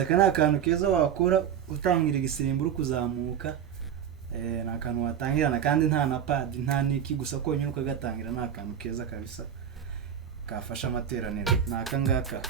aka ni akantu keza wakora utangira igisirimba uri kuzamuka, ni akantu watangirana kandi nta na pad nta niki gusa konyine ukagatangira, ni akantu keza kabisa kafasha amateraniro, ni aka ngaka.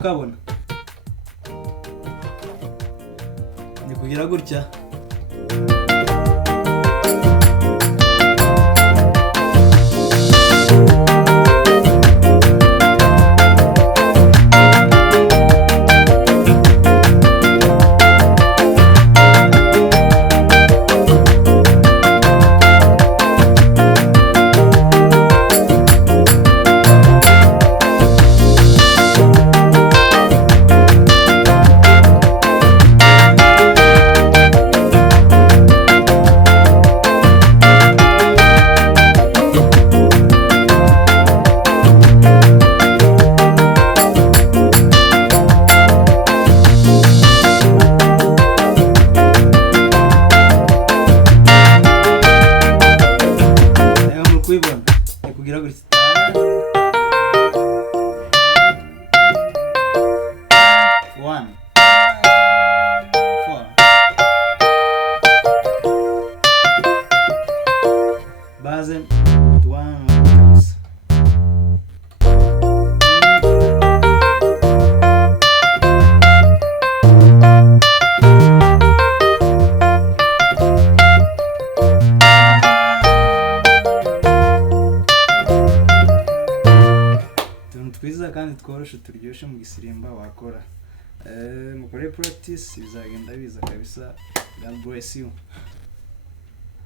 Ukabona ni kugira gutya. Kugira gutya one four bazen one times. Twiza kandi tworoshe turyoshye mu gisirimba wakora, mukore practice bizagenda biza kabisa. God bless you.